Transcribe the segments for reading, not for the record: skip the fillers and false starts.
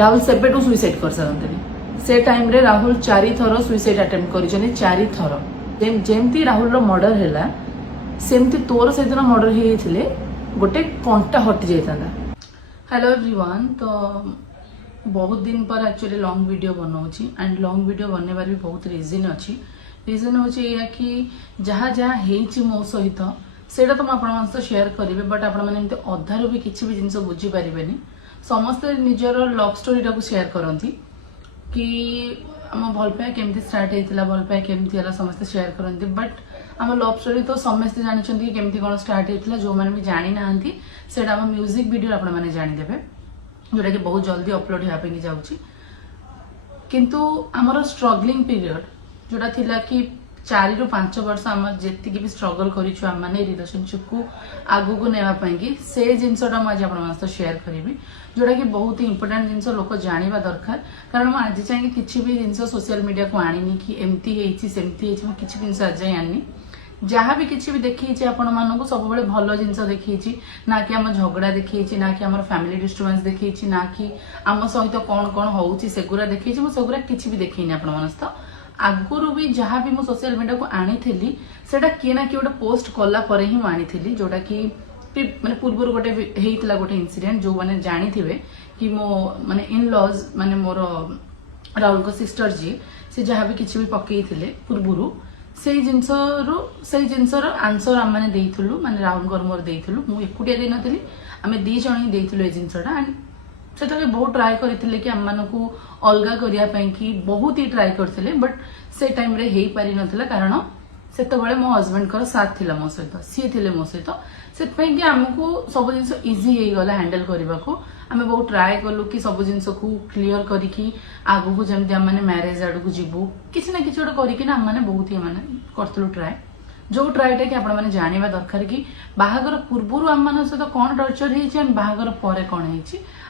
Rahul सेबेटू suicide कर सारंतनी से time रे राहुल 4 थर सुइसाइड अटेम्प्ट करिसनी 4 थर जेमती राहुल रो मर्डर हैला सेमती तोर से दिन मर्डर हेइथिले गोटे कंटा हटि जाइताना। हेलो एवरीवन, तो बहुत दिन पर एक्चुअली लॉन्ग वीडियो बनाऊँगी एंड लॉन्ग वीडियो बनवार भी बहुत रीजन अच्छी। रीजन हूँ या कि जहाँ जहाँ हो मो सहित सेटा तो मुझे शेयर करी, बट आपमते अधारू भी किसी भी जिन बुझीपारे। समस्ते निजर लव स्टोरी टाक शेयर करती कि आम भल पाए केमती स्टार्ट होता, भल पाए केमती है समस्ते शेयर करती। बट आम लव स्टोरी तो समस्ते जानते कि केमती कौन स्टार्ट होता, जो मैंने भी जानी ना से म्यूजिक वीडियो आपने जानीदे जोटा कि बहुत जल्दी अपलोड होगापी जाऊँगी। किंतु आमर स्ट्रगलिंग पीरियड जोटा थिला कि 4 ରୁ 5 वर्ष आम जी भी स्ट्रगल करूँ आम मैंने रिलेशनशिप को आगू को नेवाई से जिनसा मुझे आप शेयर करी जोटा कि बहुत ही इंपोर्टेंट जिनस लोक जाना दरकार। कारण मुझे आज जाए किसी भी जिन सोशल मीडिया को आनी कि एमती सेमती किसी जिन आज जाए आनी जहाँ भी किसी भी देखी आपण मानक सब भल जिन देखी ना कि आम झगड़ा देखी ना कि आम फैमिली डिस्टर्बेंस देखी ना कि आम सहित कौन कौन होगुरा देखी सेगुरा किसी भी देखनी आपण मानस। आगुरी भी जहाँ भी मुझे सोशल मीडिया को आनी सेटा किए ना किए गोटे पोस्ट कला ही आनी जोटा कि माने पूर्व गोटे होता गोटे इनसीडेंट जो मैंने जानी थे कि मो माने इन लॉज माने मोर राहुल को सिस्टर जी से जहाँ भी किसी भी पकई पूर्व से जिनसर आंसर आम मैंने देलु माने राहुल मोर देलु मुझे एकुटिया दे नी आम 2 जन ही देलु ये जिनसा एंड से बहुत ट्राए करते कि आम मानक अलग करने बहुत ही ट्राए करते बट से टाइम रे हो पारि नथिला कारण से मो हजबैंड का साथ थिला मो सहित सी थे मो सहित से आमको सब जिन इजी हो गला हैंडल करने को आम बहुत ट्राए कलु कि सब जिन को क्लीयर करी आगु को जमी आम मैंने मैरेज आड़ को जीवु किसी ना कि गोटे आम मैंने बहुत ही करूँ ट्राए जो ट्राएटा कि आपने जाना दरकार कि बाहागर पूर्व आम मान सहित कौन टर्चर हो बाहागर पर कौन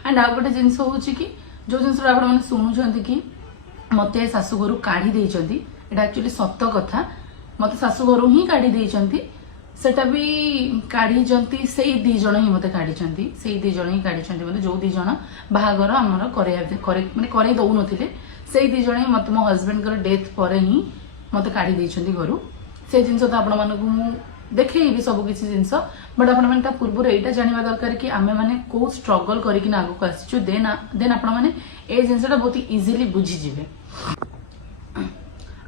एंड आ गए जिन हूँ कि जो जिनसा आप शुणुंट कि मत शाशुघर काढ़ी यहाँ एक्चुअली सत कथा मत शाशुघर ही काढ़ी सेटा भी काढ़ी से 2 जन ही मत काढ़ी से 2 जन ही काढ़ी मतलब जो 2 जन बाहागर आमर करे दौन से 2 जन ही मत मो हजबैंड डेथ पर ही मत काढ़ी घर से जिन तो आप देखी सब किसी जिनस बट आप पूर्व यहाँ जानवा दरकार कि आम मैंने कौ स्ट्रगल करके आगे आसचु देन आपने ये जिनसा बहुत इजिली बुझीजे।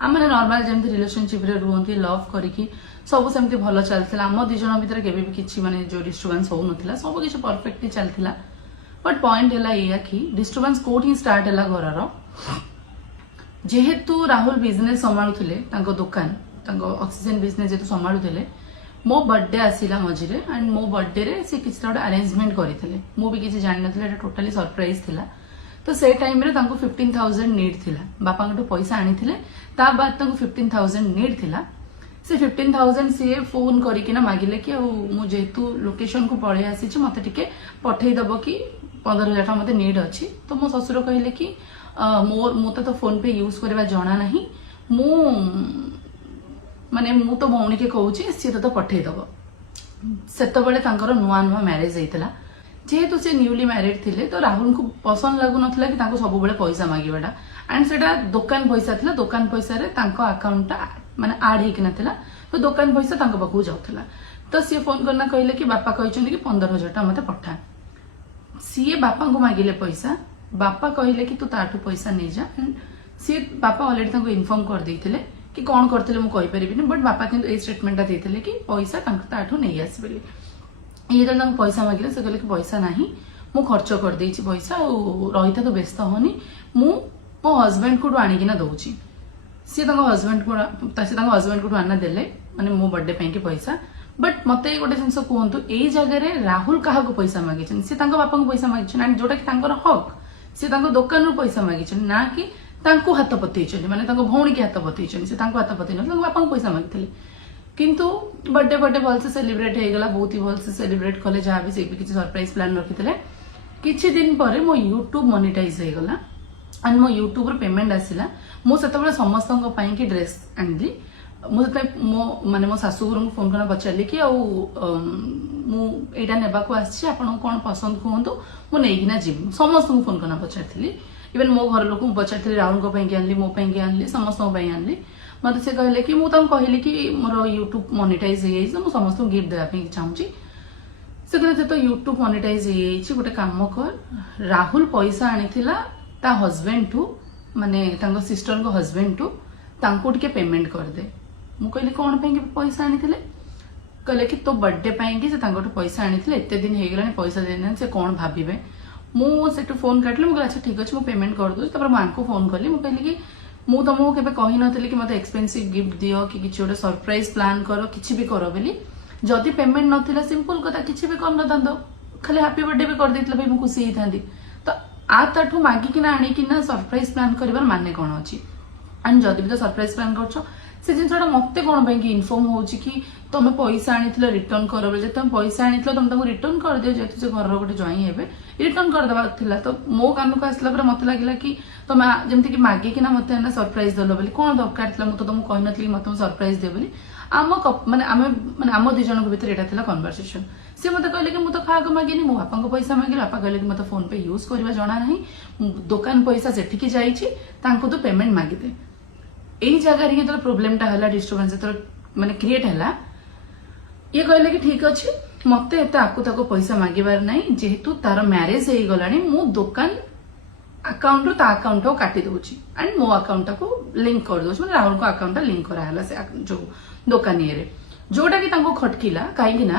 आम मैंने नॉर्मल जमी रिलेशनशिप रे रुहती लव करके सब सेमती भल चलता आम 2 जन भितर केबे भी किसी माने जो डिस्टर्बेंस हो नथिला सब किसी परफेक्टली चलता। बट पॉइंट है या कि डिस्टर्बेंस कोठी स्टार्ट है घर जेहेतु राहुल बिजनेस संभालुले दुकान ऑक्सीजन बिजनेस जेहेतु संभालुले मो बर्थडे आसला मझे एंड मो बर्थडे रे से किसी गोटे अरेंजमेंट करते मु भी किसी जान ना टोटाली सरप्राइज थिला। तो से टाइम रे 15,000 नीड थिला बापा पैसा आनी बाद 15,000 नीड थिला से 15,000 सी फोन करके मागिले कि जेहेतु लोकेशन को पलि आसी मत टे पठेदब कि 15,000 मत नीड अच्छी। तो मो ससुर कहले कि मत तो फोन पे यूज करवा जना ना माने मु तो भौणी के कहूँ सी तो पठेदब से नुआ नुआ मैरेज होता जेहेतु से न्यूली मैरिड थे तो राहुल को पसंद लगुन कि सब पैसा मांगवाटा एंड से दुकान पैसा था दुकान पैसा अकाउंट माने आड होना तो दुकान पैसा पाखक जाऊला। तो सी फोन करना कहले कि बापा कहते कि 15,000 मत पठा सी बापा को मागिले पैसा बापा कहले कि तू ताठू पैसा नहीं जा एंड सी बापा अलरेडी इनफॉर्म कर देते कि कौन करते मुझे बट बापा किंतु ये स्टेटमेंटा देते कि पैसा ताठू नहीं आस ये जो पैसा मागिले से कहले कि पैसा ना मु खर्च कर देछि पैसा रही तो व्यस्त होनी मु मो हजबैंड को आणिकिना दौची सी हजबैंड को आना देले माने मो बर्थडे पे पैसा। बट मत गोटे जिन कहतु यही जगह राहुल क्या पैसा मागी सी बापा को पैसा मागी एंड जोटा कि हक सी दुकान रू पैसा मागी ना कि हाथ पतई माने भौणी की हाथ पतई से हाथ पतई ना बापा को पैसा मागी किंतु बर्थडे भलसे सेलिब्रेट हो गला बहुत ही भलसे सेलिब्रेट कले जहाँ भी किसी सरप्राइज प्लान रखी किछि दिन पर मो यूट्यूब मोनेटाइज हो गला एंड मो यूट्यूब पेमेंट आसला मुझे समस्त ड्रेस आनी मुझे मो माने मो शाशुघर को फोन करना पचारि कि मुझा नेबाक आसी आपन कौन पसंद कहतु मुझे जीव समस्त फोन करना पचारि इवन मो घर लोक पचारि राहुल को आनली मो आनली समस्त आनली मत से कहले कि मुझे कहली कि मोर यूट्यूब मोनेटाइज हो समस्त गिफ्ट देवाई चाहूँगी से कहते तो यूट्यूब मोनेटाइज हो गोटे काम कर राहुल पैसा आनीला ता हजबैंड ठू माने सिस्टर को हजबैंड ठू तांको टिके पेमेंट कर दे मु कहली कौन पैसा आनीले कहले कि तो बर्थडे पाई से पैसा आनीले एत दिन हो गला पैसा देना से कौन भावे मुझे फोन काटिली मुझे अच्छा ठीक अच्छे मुझे पेमेंट कर दूसरी माँ को फोन कली मुझे कहली कि मुझे तुमको केवे कही नी कि मतलब एक्सपेंसिव गिफ्ट दियो कि किसी गोटे सरप्राइज प्लान कर कि भी कर बोली जदि पेमेंट नाला सिंपल कथा कि भी कर न खाली हैप्पी बर्थडे भी कर देथिले भाई मु खुशी ही थांती तो आठू मागिकिना आनिकिना सरप्राइज प्लान कर माने कौन अच्छी एंड जदि भी तो सरप्राइज प्लान कर से जिनसा मत कौन इनफर्म हो तुम पैसा आनी रिटर्न कर बोले तुम पैसा आनी तुम रिटर्न कर दियो जेहतु से घर गोटे ज्वाई हे रिटर्न करदेवा तो मो कान को आसला मत लगे कि तुम जमती मागिकिना मत सरप्राइज देल बोली कौन दरकार मुझे तुमको कही नी मत सरप्राइज दे बोली आम माने आम दी जन भर यहाँ कन्वर्सेशन सी मत कहले कि मुझे क्या मागिनी मो बापा पैसा मागिली बापा कहले कि मत फोन पे यूज करवा जना ना दुकान पैसा सेठिकी जाइए तो पेमेंट मागिदे यही जगह जो प्रोब्लेम टा डिस्टर्बेंस माने क्रिएट है ये कहले कि ठीक अच्छे मत आकु पैसा मागिबार नहीं जेहेतु तार मैरेज हो गला मु दुकान अकाउंट रू अकाउंट को काटी दूची एंड मो अकाउंट को लिंक कर दूची मतलब राहुल को अकाउंट लिंक कराला से जो दुकान ये जोटा कि खटकिला कहीं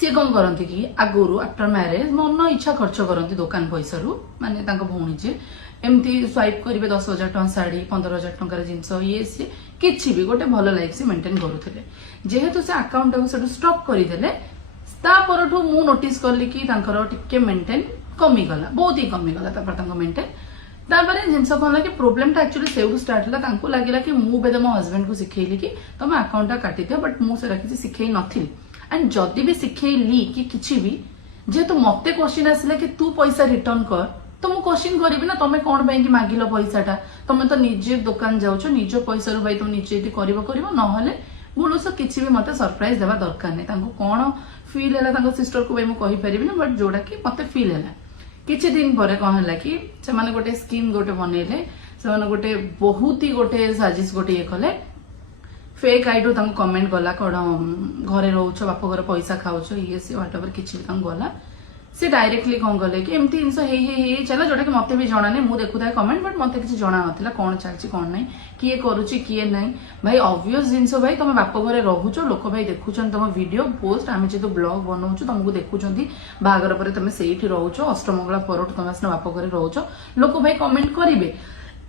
सी कौन करती कि आगुरी आफ्टर मैरेज मन इच्छा खर्च करती दुकान पैसा रू माने भौणी जे एमती स्वाइप करेंगे 10,000 टଙ୍କା शाढ़ी 15,000 टंकार जिनस ये सी कि भी गोटे भल लाइफ से मेंटेन करुले जेहेतु से अकाउंट को स्टॉप करदे तापरठू मु नोटिस कली कि टिके मेंटेन कमीगला बहुत ही कमीगला मेंटेन तापर जिनस कौन कि प्रोब्लेम एक्चुअली से स्टार्ट है लगे कि मुझे मो हजबैंड को शिखेली कि तुम अकाउंट काटि दियो बट मुझे किसी शिखे नी एंड जदि भी शिखेली कि किसी भी जेहेतु मत क्वेश्चन आसला कि तू पैसा रिटर्न कर तो मुझे क्वेश्चन करी ना तुम कौन कि मागिल पैसाटा तुम तो निजे दुकान जाऊच निज पैसा भाई तुम निजे कर ना मूलस किसी भी मत सरप्राइज देवा दरकार नहीं कौन फिल है सिस्टर को भाई मुझे कहीपरि ना बट जोड़ा कि मत फिल है किछि दिन पर कौन है कि से गोटे स्कीम गोटे बनइले से गोटे बहुत ही गोटे साजिश गोटे ये कले फेक आईडी कमेंट गला कौन घरे रोच बाप घर पैसा खाऊच ये सी व्हाट एवर किछि गला सी डायरेक्टली कौन कले कि एमती जिन चला जोटा कि मत भी जना नहीं मुझे देखुए कमेंट बट मत किसी जना ना कौन चलती कौन ना किए करुच्ची किए ना भाई ऑब्वियस जिनस भाई तुम बाप घरे रोच लोक भाई देखुं तुम वीडियो पोस्ट आम जो ब्लॉग बनाऊँ तुमको देखुं बाहागर पर तुम से रोच अष्टमंगला पर तुम सीना बाप घरे रोच लोक भाई कमेंट करेंगे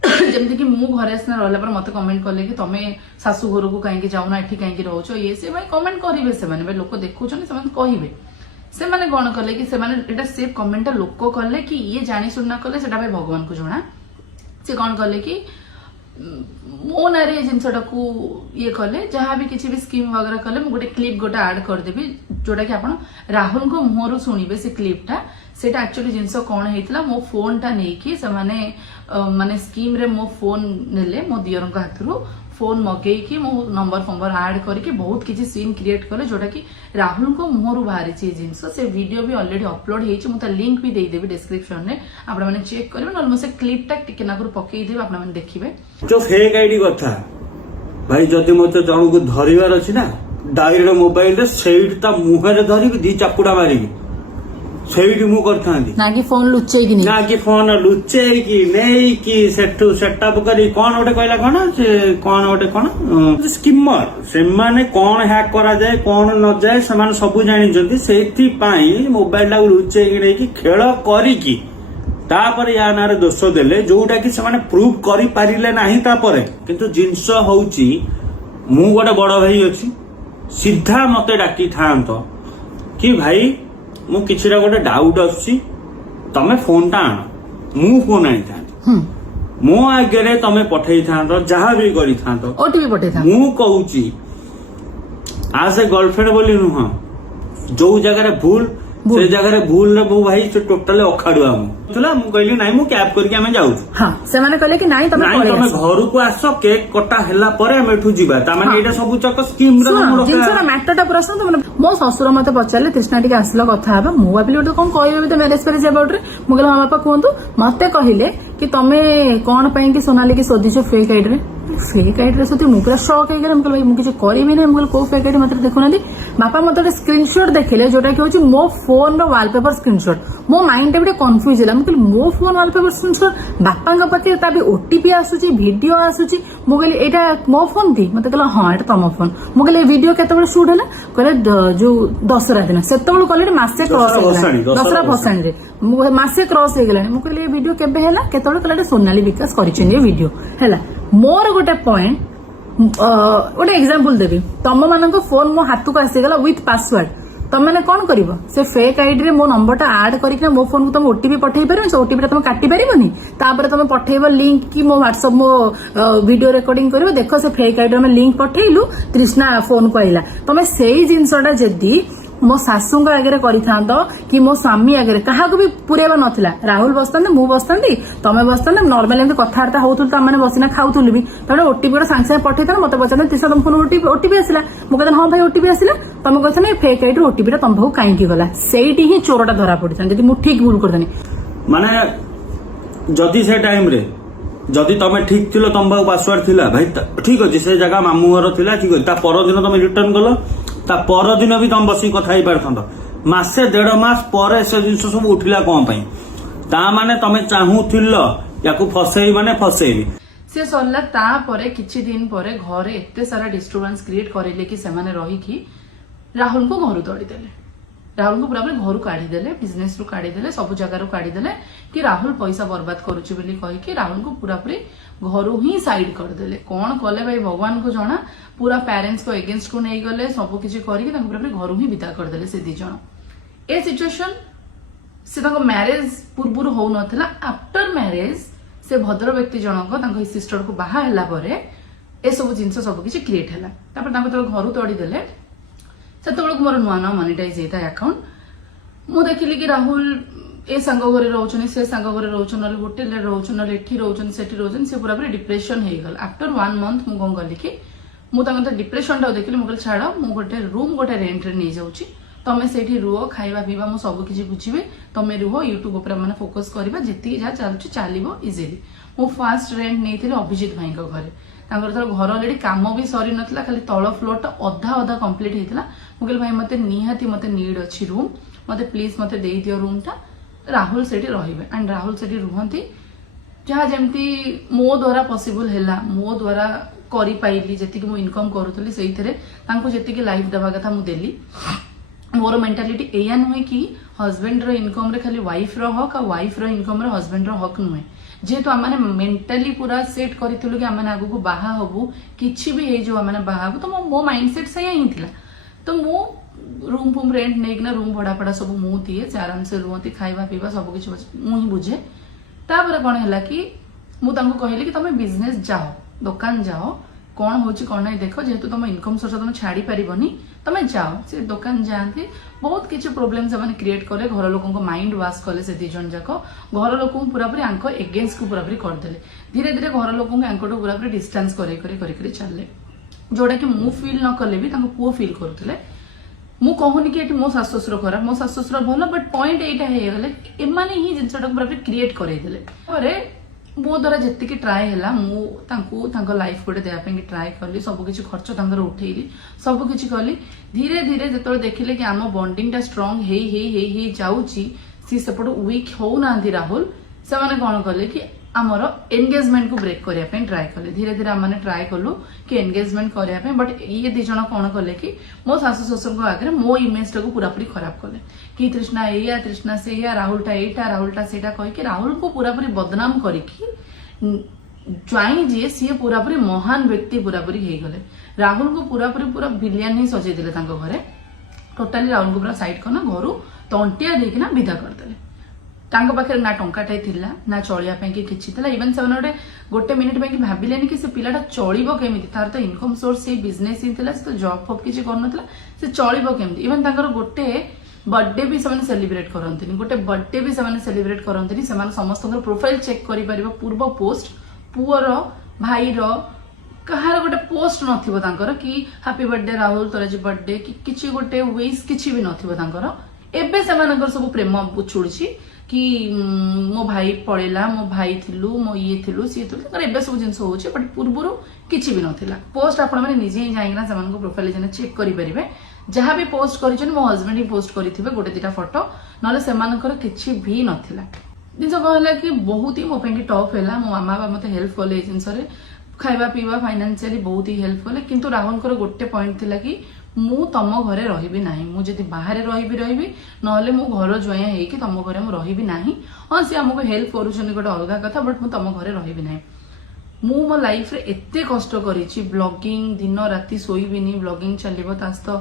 जमती कि मु घरे आसना रहा मत कमेंट कले कि तुम शाशु घर को कहीं जाऊना ये कहीं रोच ये से भाई कमेंट करेंगे से लोक देखुं कहे से माने कौन कले कि से कमेंट लोक कले कि ये जानी सुनना कले से भाई भगवान को जना से कौन कले कि मो ना जिनसा को ये कले जहाँ भी किसी भी स्कीम वगैरह कले मुझे गोटे क्लिप गोटे आड करदेवी जोटा कि आप राहुल को मुहर शुणवे से क्लिपटा से एक्चुअली जिनस कौन होता मो फोन टा नहीं से माने स्कीम रे मो फोन नेले मो दियर हाथ फोन मगेकी मो नंबर फंबर आड करके बहुत किसी सीन क्रिएट कले जोटा कि राहुल को मुहर बाहरी जिनस से वीडियो भी ऑलरेडी अपलोड होती मुझे लिंक भी देदेवी डिस्क्रिप्शन में आप चेक करेंगे ना मुझे क्लिपटा टिके नाकुर पकईदेवी आप देखिए जो फेक आईडी कथा भाई जदि मत जन को धरबार अच्छी ना डायरेक्ट मोबाइल से मुहर धरिकी दी चापुड़ा मारिकी ସେଇଠି ମୁଁ କରିଥାନ୍ତି ନା କି ଫୋନ ଲୁଚେଇକି ନା କି ଫୋନ ଲୁଚେଇକି ନେଇକି ସେଠୁ ସେଟଅପ୍ କରି କଣ ଗୋଟେ କହିଲା କଣ ସେ କଣ ଗୋଟେ କଣ ସ୍କିମର ସେମାନେ କଣ ହ୍ୟାକ୍ କରାଯାଏ କଣ ନ ଯାଏ ସେମାନେ ସବୁ ଜାଣିଛନ୍ତି ସେଇଥିପାଇଁ ମୋବାଇଲ ଟାକୁ ଲୁଚେଇକି ନେଇକି ଖେଳ କରିକି ତାପରେ ୟା ନାଁରେ ଦୋଷ ଦେଲେ ଯୋଉଟା କି ସେମାନେ ପ୍ରୁଭ କରିପାରିଲେ ନାହିଁ ତାପରେ କିନ୍ତୁ ଜିନିଷ ହଉଛି ମୁଁ ଗୋଟେ ବଡ ଭାଇ ଅଛି ସିଧା ମତେ ଡାକିଥାନ୍ତ କି ଭାଇ मु किछिरा गोटे डाउट आछि तमे फोन टा आन मु फोन आनी था मो आगे तमे पठेई था जहाँ भी करी था ओटीपी पठेई था मु कहूची आज ए गर्लफ्रेंड बोली नुह जो जगह भूल से जगह भूल रे बो भाई से टोटल अखाड़ुआ मु कहली नाई मु कैब करके आमे जाऊ हां से माने कहले कि नाई तमे घर को आस केक कटा हैला परे आमे एठू जीवा ता माने एटा सब चक स्कीम रे जिनसरा मैटरटा प्रश्न तो माने मो ससुर मते पचारले तृष्णा टिके आसलो कथा हबा मु भाबिली ओटे कोन कहबे तो मैरिज पेरेज अबाउट रे मु कहला बापा कहंतु मते कहिले कि तमे कोन पई कि सोनाली की सोदिछो फेक आईडी रे फेक आईडी रे सोती मु पूरा शॉक हे गेले मु कहला भाई मु किछ करबी नै मु कहला को फेक आईडी मते देखुनाली बापा मते स्क्रीनशॉट देखिले जोटा कि होची मो फोन रो वॉलपेपर स्क्रीनशॉट मो माइंड एबडे कंफ्यूज होला मु कहली मो फोन वॉलपेपर स्क्रीनशॉट बापा का पति ता भी ओटीपी आसुची वीडियो आसुची मु कहली एटा मो फोन थी मते कहला हां एटा तमो फोन मु कहली वीडियो केते बळे शूट होला कहले जो दशरा दिन सेते बळे कहले मासे क्रॉस होला दशरा भसाणी रे मासे क्रॉस हे गेलानी मु कहली वीडियो केबे हैला केते बळे कहले सोनाली विकास करिछन ये वीडियो हैला मोर गोटे पॉइंट गोटे एग्जांपल देबी तम मानको फोन मो हाथ को आसी गेला विथ पासवर्ड तम मैंने कौन कर से फेक आईडी रे मो नंबरटा आड करके मो फोन को तुम ओटीपी पठेई पार से ओटीपी तुम काटी पारनी तापर तुम पठेब लिंक कि मो व्हाट्सएप मो वीडियो रिकॉर्डिंग कर देख से फेक आईडी में लिंक पठेलु तृष्णा फोन को आइला तुम से जिनसटा जदि मो सासू आगे कर कि मो स्वामी आगे क्या भी पुरेबा नथिला राहुल बसता मु बसता तमें बसता नॉर्मल एमती कथबार्ता होतुल तो आम बसिना खाऊलु भी तबे ओटीपी गोटे सागे सागे पठेई मत पचार तीसरा तुम फोन ओटीपी आसला मुझे हाँ भाई ओटीपी आसला तुम कहते फेक आईडी ओटीपी तुम पाक कहीं गला से ही चोरटा धरा पड़ता जब मुझे ठीक भूल करदेनी माने जदि से टाइम रे जदि तमे ठीक थिलो तम पाक पासवर्ड थिला भाई ठीक अछि से जगह मामू घर थिला ठीक अछि ता पर दिन तमे रिटर्न गलो ता पर दिन भी तम बसी कथा ही पारथंद मासे 1.5 मास पर से जिंस सब उठिला कोन पई ता माने तमे चाहूथिलो याकू फसेई माने फसेई से सरला ता परे किछि दिन परे घरे एते सारा डिस्टर्बेंस क्रिएट करेले कि सेमाने रही कि राहुल को घर तोड़ी देले राहुल को पूरा घर काढ़ी देले बिजनेस रु काढ़ी देले सब जगह रु काढ़ी देले कि राहुल पैसा बर्बाद करूची बोली कहि कि राहुल को पूरा पूरी घर ही साइड कर देले कौन कले भाई भगवान को जणा पूरा पेरेंट्स को अगेंस्ट को नहीं गले सब किछि करी कि पूरा पूरी घर ही विदा कर देले से दी जण ए सिचुएशन से मैरिज पूर्व हो नथिला आफ्टर मैरिज से भद्र व्यक्ति जनक सिस्टर को बाहा हैला परे ए सब जिंस सब किछि क्रिएट हैला तापर घर तोड़ी देले से मोर नुआ नुआ मनिटाइज होता है अकाउंट मु देखिली कि राहुल ए सांग घरे रोचन से सांग घरे रोचन ना होटेल रे रोचन ना एठी रोचन सेठी रोचन से पूरा पूरी डिप्रेशन हे गल आफ्टर 1 मंथ मु कोन गली कि मु तांको डिप्रेशन टा देखिली मु कहल छाड़ मु गोटे रूम गोटे रेंट रे नै जाउची तमे सेठी रुओ खाइबा पीबा मु सब किछि बुझिबे तमे रुओ यूट्यूब ऊपर माने फोकस करबा जेती जा चलछु चालिबो इजीली मु फर्स्ट रेंट नैथिले अभिजीत भाई को घरे तांकर घर ऑलरेडी काम भी सरी नथिला खाली तळ फ्लोर टा अधा अधा कंप्लीट हेतिला मु कहल भाई मते निहाती मते नीड अछि रूम मते प्लीज मते देई दियो रूम टा राहुल सेठी रहिबे एंड राहुल सेठी रुहंती जहा जेमती मो द्वारा पॉसिबल हैला मो द्वारा करी पाइली जेति कि मो इनकम करूतली सेइथरे तांको जेति कि लाइफ देबा कथा मु देली मोर मेंटालिटी एया नुहे कि हस्बैंड रो इनकम रे खाली वाइफ रो हक आ वाइफ रो इनकम रे हस्बैंड रो हक नुहे जेहेतु आम मेंटाली पूरा सेट करूँ कि आम आगू बाहा हबू किछि भी हो आम बाहा हबू तो मो माइंडसेट से ही थिला तो मु रूम फूम रेंट नहीं रूम भड़ा पड़ा सब मु दिए से आराम से रुहती खाइबा पीवा सब किछि मु ही बुझे तापर कौन है कि मुझे कहली कि तुम बिजनेस जाओ दुकान जाओ कौन होची कौन नहीं देख जेहेतु तुम इनकम सोर्स तुम छाड़ी पारिबनी तुम जाओ से दुकान जाती बहुत किसी प्रोब्लेम से क्रिएट कले घर लोक माइंड वाश कले से 2 जन जाक घर लोक पूरा पूरी आंक एगेंस्ट को पूरा पूरी करदे धीरे धीरे घर लोक आंकटू पूरा पूरी डिस्टेंस कर चलले जोड़ा कि मु फील न कले भी पुओ फील करुले मु कहूनी कि मो सास ससुर खराब मो सास ससुर भल बट पॉइंट एटा हेगले एमाने ही जिनसटा पूरा पूरी क्रिएट करदेले मो द्वारा जी ट्राए है मुझे लाइफ गोटे देवाई ट्राए कली सबकि खर्च उठेली सबकि कली धीरे धीरे जो देखिले कि आम बॉन्डिंग स्ट्रंग हो जाऊँगी सी सेपट वीक होना राहुल से मैंने कौन कले कि आमर एंगेजमेंट को ब्रेक करने ट्राए कले धीरे धीरे आम ट्राए कलु कि एंगेजमेंट करने बट ये 2 जन कौन कले कि मो सासु ससुर आगे मो इमेज टाक पूरा पूरी खराब कले कि तृष्णा एया तृष्णा से राहुलटा एटा राहुलटा सेटा कहीकि राहुल को पूरा पूरी बदनाम करके ज्वाई जी सी पूरा पूरी महान व्यक्ति पूरा पूरी हो गले राहुल को पूरा विलियन ही सजे देले घरे टोटाली राहुल को पूरा साइड करना घर तंटिया देकिना विदा करदे पाखे ना टंकाटे थिला ना चलिया कि किछि थिला इवन से गोटे मिनिट पे भाबिलेनी कि से पिलाटा चलिबो केमिति तार तो इनकम सोर्स से बिजनेस ही थिला से तो जॉब फॉब किछि करनथिला से चलिबो केमिति इवन तांकर गोटे बर्थडे भी से सेलिब्रेट करते गोटे बर्थडे भी से सेलिब्रेट करते समस्त प्रोफाइल चेक कर पूर्व पोस्ट पुअर भाईर कहार गोटे पोस्ट नथिबो कि हैप्पी बर्थडे राहुल तोर आज बर्थडे कि किछि गोटे विश किछि भी नथिबो एबे से सब प्रेम उछुड़ी कि मो भाई पड़ेला मो भाई थिलु मो ये थिलु सी थिलु एबे सब जिंस होउचे बट पूर्वरु किछि भी नथिला पोस्ट आपण माने निजे ही जाइना समान को प्रोफाइल जने चेक करि परिबे जहाँ भी पोस्ट करिछन मो हस्बैंड ही पोस्ट करिथिबे गोटे दिटा फोटो नले सेमानकर किछि भी नथिला जिंस कहला कि बहुत ही मो पे टफ हैला मो मामा बा मते हेल्प कले जिंस रे खाइबा पीवा फाइनेंशियली बहुत ही हेल्प कले किंतु राहुल गोटे पॉइंट थिला कि मु तम घरे रही नाही मु जदि बाहर रही नहले मो घर जोया है कि तम घरे मु रही नाही हाँ सी आमको हेल्प करूछन गोटे अलग कथा बट मु तम घरे रही नाही मु मो लाइफ रे एते कष्ट करिछि ब्लॉगिंग दिन राति सोईबिनी ब्लॉगिंग चलिबो तास तो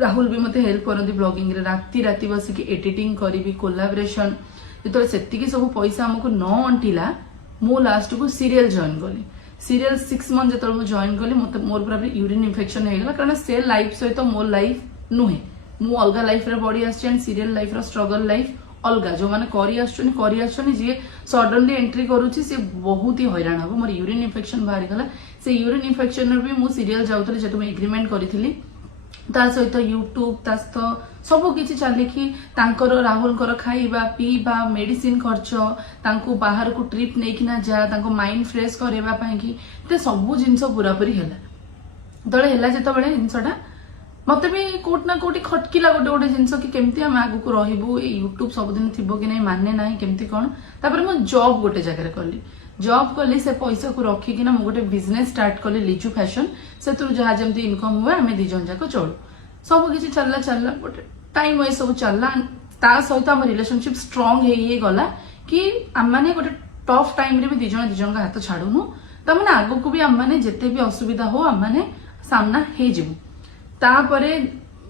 राहुल भी मते हेल्प करंती ब्लॉगिंग रे राति राति बसी कि एडिटिंग करिवि कोलैबोरेशन जेतो सेतिकी सब पैसा हमको न अंटिला मु लास्ट को सीरियल जॉइन कली सीरियल 6 मंथ जो जॉइन कली मत मोर पूरा यूरिन इन्फेक्शन हो गला कारण से लाइफ सहित मोर लाइफ नुहे मु अलग लाइफ रे बड़ी आछन सीरियल लाइफ रो स्ट्रगल लाइफ अलग जो माने करी आछन जे सडनली एंट्री करूची से बहुत ही हैरान हो मोर यूरिन इन्फेक्शन बाहर गला से यूरिन इन्फेक्शन भी मु सीरियल जाउतले जेतु मैं एग्रीमेंट करिथिली ता सहित यूट्यूब ता सब किसी चलिकी राहुल खाइबा पीवा मेडिसिन खर्च तांको बाहर को ट्रिप नहीं जा तांको माइंड फ्रेश करबा पई कि ते सब जिंस पूरा पूरी हैला तळे हैला जेतो बळे जिंसटा मते भी कोट ना कोटी खटकिला गोटे गोटे जिंस कि केमती हम आगु को रहइबू ए यूट्यूब सब दिन थिबो कि नै माने नाही केमती कोन तापर म जॉब गोटे जगह रे कली जॉब कली से पैसा को रखी कि ना मु गोटे बिजनेस स्टार्ट कली लिजू फैशन से तुर जहा जमती इनकम हुए हमें दी जन जाको चलू सब किसी चलला बट टाइम वाइज सब चलला ता सहित आम रिलेशनशिप स्ट्रांग हे गला कि आम माने गोटे टफ टाइम रे भी दी जन का हाथ छाड़ूनु त माने आगो को भी आम माने जेते भी असुविधा हो आम माने सामना हे जिवु तापरे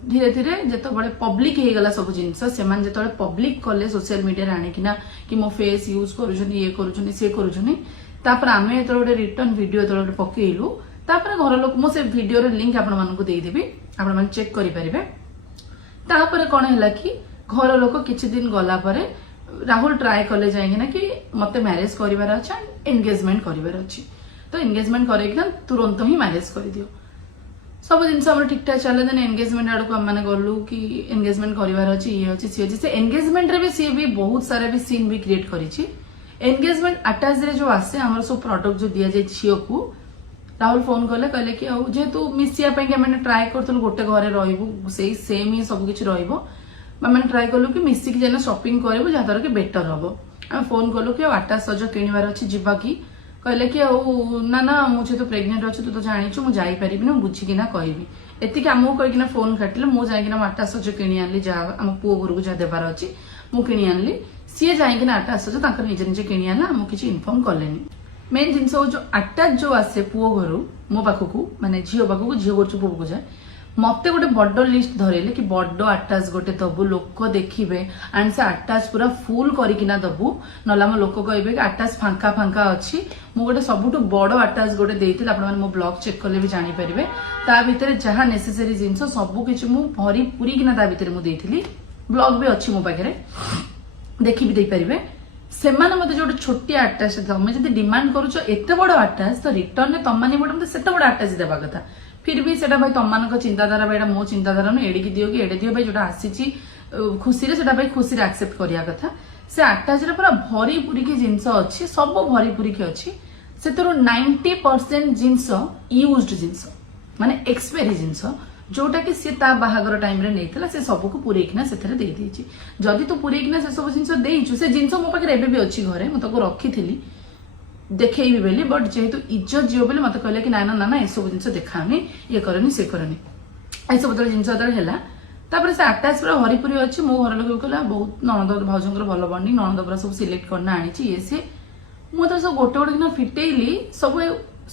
धीरे धीरे जेतो बड़े पब्लिक हे गला सब जिंस से मान जेतो पब्लिक कले सोशल मीडिया रे आनी किना कि मो फेस यूज करूछनी ये करूछनी से करूछनी तापर आमे एतो गोटे रिटर्न वीडियो तो गोटे पकेइलु तापर घर लोक मो से वीडियो रे लिंक आपण मानन को देई देबी आपण मान चेक करि परिबे तापर कोन हैला कि घर लोक किछि दिन गला परे राहुल ट्राई कले जाएंगे ना कि मते मैरिज करिवार अछि एंगेजमेंट करिवार अछि तो एंगेजमेंट करे कि तुरंत ही मैरिज कर दियो सब जिन सब ठीक ठाक चले देन एंगेजमेंट आड़ को हम गलु कि एंगेजमेंट करिवार अछि ये अछि सी अछि से एंगेजमेंट रे भी सी भी बहुत सारा भी सीन भी क्रिएट करिछि एंगेजमेंट अटैच रे जो आसे हमर सब प्रोडक्ट जो दिया जाय छियो को राहुल फोन कले कहले कि जेहेतु मिसिया पे कि मैंने ट्राई करथुल गोटे घरे रहइबू सेही सेम ही सब किछ रहइबो मैंने ट्राई कलु कि मिसिक जेना शॉपिंग करबो जहां कि बेटर हबो हम फोन कलु कि आटा सज किनिवार अछि जिबा कि कहले कि ना ना मुझे तो प्रेग्नेंट अच्छे तू तो जानिछु मु जाई परिबि ना बुझी ना कहबी एतिक आमको कहिकिना फोन काटिले मु जाइकिना आटा सज किनि आनली जा हम पुओ घर को जा देबार अछि मु किनि आनली सी जाइकिना आटा सज ताकर निजे निजे किनि आनला हम किछि इन्फॉर्म करलेनी मेन जिनस जो आटा जो आसे पुओ घर मो पाखकू माने झियो पाखकू झियो गोचु पुओ को जाए मते गोटे बड़ लिस्ट धरेले कि बड़ आटाच गोटे दबु लोक देखिबे एंड से आटाच पूरा फुल करिकिना दबु नला हम लोक कहबे कि आटाच फांका फांका अछि मु गोटे सबुठु बड़ आटाच गोटे देइतिल आपण माने मो ब्लॉग चेक करले भी जानि परिबे ता भितरे जहा नेसेसरी जिंस सब किछ मु भरी पूरी किना ता भितरे मु देइतिली ब्लॉग भी अछि मो पाखरे देखि भी देइ परिबे सेमाने मते जो छोटिया आटाच तमे जदि डिमांड करूछ एते बड़ आटाच तो रिटर्न रे तमानी मते सेते बड़ आटाच देबा कथा फिर भी सेटा भाई तम चिंताधारा भाई मो चिंताधारा नु एडिकी दियो कि एडे दियो भाई जोटा आसीची खुशी रे सेटा भाई खुशी रे एक्सेप्ट करिया कथा से अटैच रे पूरा भरी पूरी के जिंस अछि सब भरी पूरी के अछि सेतरो 90% जिंस यूज्ड जिंस माने एक्सपायरी जिंस जोटा कि से ता बाहागर टाइम रे नेतला से सब को पूरे किना सेथरे दे देछि जदी तो पूरे किना से सब जिंस देइछु से जिंस मो पाके एबे भी अछि घरे म तको रखिथिली देखी बेली बट जेहेतु इज्जत जीव बोले मत कहले कि ना ना ना सब जिन देखानी ये करनी से करनी ये सब जिन है से आटाच पूरा हरिपुरी अच्छी मो घर लोग कहला बहुत ननद भाउजर भल बनी ननद पूरा सब सिलेक्ट करना आनी ये सी मुझे सब गोटे गोटे दिन फिटेली सब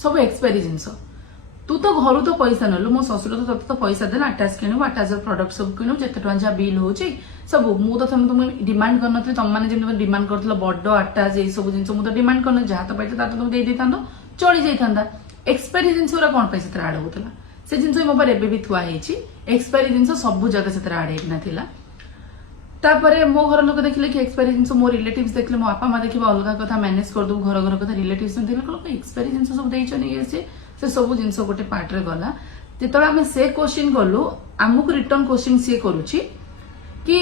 सब एक्सपायरी जिनस तू तो घर तो पैसा नलु मो ससुर तो तो पैसा देना आटाच किणु आटाच प्रडक्ट सब किणु जिते टाइम जहाँ बिल हो सब मुझे तो तुम डिमांड कर तुम मैंने डिमांड कर बड़ आटाच ये सब जिन मुझे डिमांड कर जहाँ तो पाई तुम दे था चली जाता एक्सपायरी जिन कौन पाई से आड होता से जिन मो पास एबे भी थुआ एक्सपायरी जिन सब जगह से आड होना तापर मो घर लोक देखिले कि एक्सपायरी जिनस मो रिलेटिव्स देखले मो बापा माँ देखा अलग कथा मैनेज कर दो घर घर कथा रिलेटिव्स एक्सपायरी जिनस सब देइछन से सब जिनस गोटे पार्ट रे गला जो आम से क्वेश्चन कलु आमको रिटर्न क्वेश्चन सी करुच्ची कि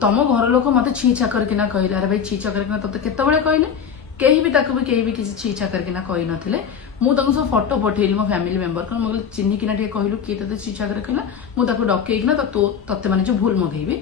तुम घर लोक मत छी छाकर किना कहले अरे भाई छी छाकर किना तते केतबेले कहले कहीं भी किसी छी छाकर किना कहि नथिले मु तंग सब फोटो पठेली मो फैमिली मेंबर को मगल चिन्ही किना टे कहलु कि तते छी छाकर किना मु ताको डके किना तते माने जो भूल मगेबी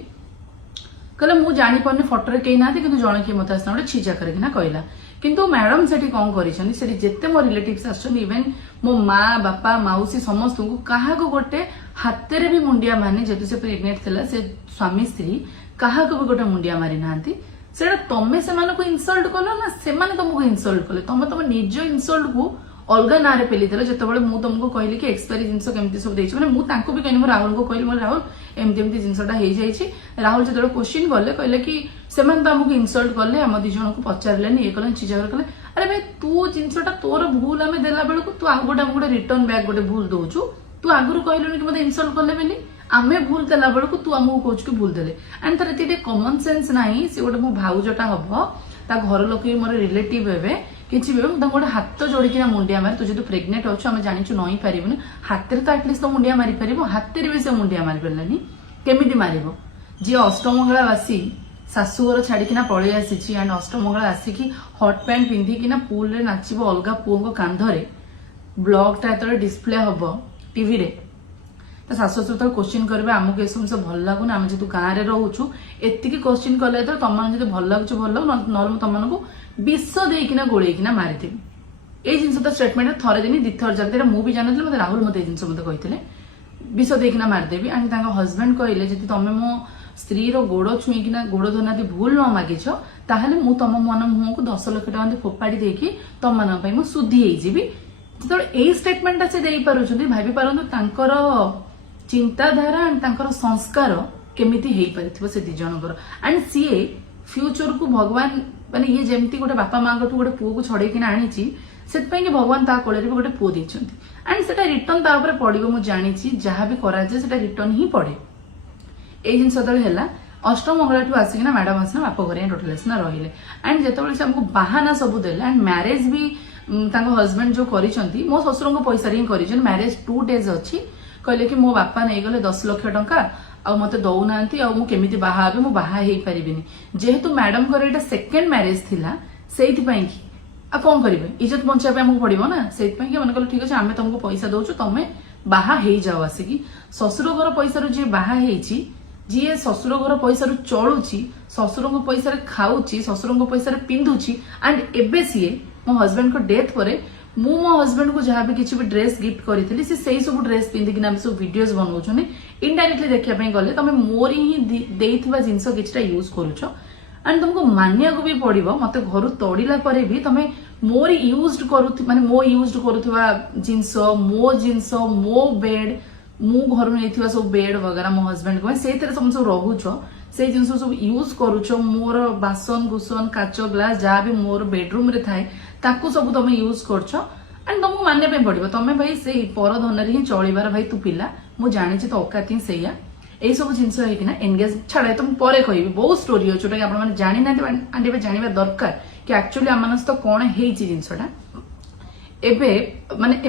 कहले मु जानि पने फोटो रे केही नाथि किंतु जणे के मते आसना गोटे छी छाकर किना कहला किंतु मैडम सेठी कौन करिसनी सेठी जेते मो रिलेटिव्स आछन इवन मो माँ बापा माउसी समस्त को कहा को गोटे हाथ रे भी मुंडिया माने जेतु से प्रेग्नेंट थिला से स्वामी स्त्री कहा को भी गोटे मुंडिया मारी नांती सेटा तमे सेमान को इनसल्ट कलो ना सेमाने तुमको इनसल्ट कले तमे तम निज इनसल्ट को अलग ना रे पेली देला जेतेबेले मु तुमको कहली कि एक्सपायरी जिंस केमती सब देछि माने मु तांको भी कहनी राहुल को कहली मोर राहुल एमती एमती जिंसटा हे जाइछि राहुल जेतेबेले क्वेश्चन करले कहले कि सेमान तो हमको इनसल्ट करले हम दी जण को पचारलेनी ए कहले चिजावर कहले अरे भाई तू जिंसटा तोर भूल हमें देला बेल को तू आ गोटे रिटर्न बैक गोटे भूल दउछु तू आगुरु कहलुनी कि मते इनसल्ट करले बेली आमे भूल देला बेल को तू हमको कोच के भूल देले एंड तर एते कॉमन सेंस नाही से गोटे मो भाउजटा हबो ता घर लोक भी मोर रिलेटिव हेबे किछि भी गोटे हाथ जोड़िकिना मुंडिया मारे तू जो प्रेग्नेंट अच्छु आम जानी नई पारिबुनि हाथ तो एटलिस्ट तो मुंडिया मारी पार हाथ भी से मुंडिया मारी पारानी केमिति मारिबो जी अष्टमंगला बासी शाशुघर छाड़िकिना पलि आसी एंड अष्टमंगला आसिकी हट पैंट पिंधिकिना पूल रे नाचिबो अलगा पुओ को कांधरे ब्लॉगटा एतरे डिस्प्ले हबो टीवी रे तो शाशु सहित क्वेश्चन करेंगे आमको ये सब भल लगुन आम जेहतु गाँव में रोचु एति क्वेश्चन कले तुम जो भल लगुच भल लगु ना तुमको विष देकिना गोलैकिना मारी ये जिन तो स्टेटमेंट थरे दिन दिथर जगह मुझे जानी मतलब राहुल मत जिन मत कहते विष देकिना मारिदेवी एंड हजबैंड कहले जी तुम मो स्त्री गोड़ छुईकिना गोड़ धरना भूल न मागिछ ताहले मु तुम मन मुह को 10 लाख टका फोपाड़ी देकी तुम मान सुधी जो यही स्टेटमेंटा से दे पारुछन्ती भाभी पारंतु चिंताधारा एंड तांकर संस्कार केमिति हेई परिथिबो से दिजनकर एंड सीए फ्यूचर को भगवान माने ये जेमती गोटे बापा माँ को गोटे पुओ को छड़े किना आनीची सेतपई कि भगवान ता कोले रे गोटे पुओ देछन्ती एंड सेटा रिटर्न ता ऊपर पड़िबो मु जानिची जहां भी करा जे सेटा रिटर्न ही पड़े ए जिन सदल हैला अष्टमंगला ठू आसिकिना मैडम आसना बाप घरे टोटल आसना रहिले एंड जेतबेले से हमको बाहाना सब देला एंड मैरिज भी तांको हस्बैंड जो करिसंती मो ससुर को पैसा रे करिजन मैरिज 2 डेज अछि कहले कि मो बापा नहीं गले 10 लाख टंका आ मते दउना मु केमिति बाहा हेबे मु बाहा हेई परिबिनी जेहेतु मैडम घर एटा सेकंड मैरिज थिला सेति पई कि आ कोन करिवे इज्जत बंचा पे हमको पड़िबो ना सेति पई कि मन कहले ठीक अछि आमे तुमको पैसा दउछु तमे बाहा हेई जाओ आसिकी ससुर घर पैसा रो जे बाहा हेइची जी ससुर घर पैसा रो चलुची ससुर को पैसा रे खाउची ससुर को पैसा रे पिंधुची एंड एबे सीए मो हस्बैंड को डेथ परे मु मो हस्बैंड को जहाँ भी किसी भी ड्रेस गिफ्ट करी से सब ड्रेस पिंधिकिना सब वीडियोस बनाऊँ इनडायरेक्टली देखा गले तुम मोर ही देइथिबा जिंस किछटा यूज करूछ एंड तुमको मानिया को भी पड़िबो मते घर तोड़िला परे भी तमे मोर यूज्ड करू माने मो यूज्ड करूथिबा जिंस मो बेड मु घर नैथिबा सब बेड वगैरह मो हस्बैंड को से तुम सब रहुछ से जिन सब यूज करूछ मोर बासन कुसन काच ग्लास जहाँ भी मोर बेडरूम रे थाए ताकू सब तुम यूज करछ एंड तुमको मानने पे पड़िबो तमे भाई से पर धन रे ही चलिबार भाई तू पिला मु जानि छी तो औकात ही सेया ए सब जिंस है कि ना एंगेज छाड़े तुम परे कहबी बहुत स्टोरी अछि जोटा कि आपण माने जानि ना आंडे जानिबा दरकार कि एक्चुअली आमनस तो कोन हेइची जिंसटा एबे माने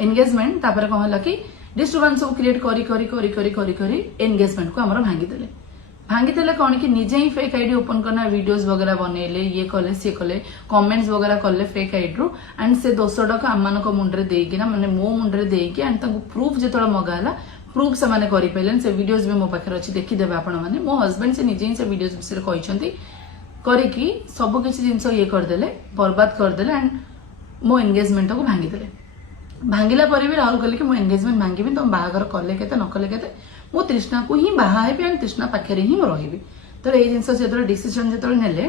एंगेजमेंट तापर कहला होला कि डिस्टर्बेंस सब क्रिएट करी एंगेजमेंट को हमर भांगी देले कौन कि निजे ही फेक आईडी ओपन करना वीडियोस वगैरह बनेले ये कले सी कले कमेंट्स वगैरह कले फेक आईडी रो एंड से 200 टका आम मुंडे देकिना माने मो मुंडे देकी एंड तांको प्रूफ जेतोला मगाला प्रूफ से माने करि पेलेन से वीडियोस भी मो पाखर अछि देखि देबे आपण माने मो हस्बैंड से निजे ही से वीडियोस विषय कहिसंती करी कि सब किछि जिंस ये कर देले बर्बाद कर देले एंड मो एंगेजमेंट को भांगी देले भांगिला पर भी राहुल कहले कि मो एंगेजमेंट भांगीबी तुम बाहागर कले केते न कले केते मो तृष्णा को ही बाहा हेबी एंड तृष्णा पाखे ही रही तो ये जिन जो डिसीजन जो नेले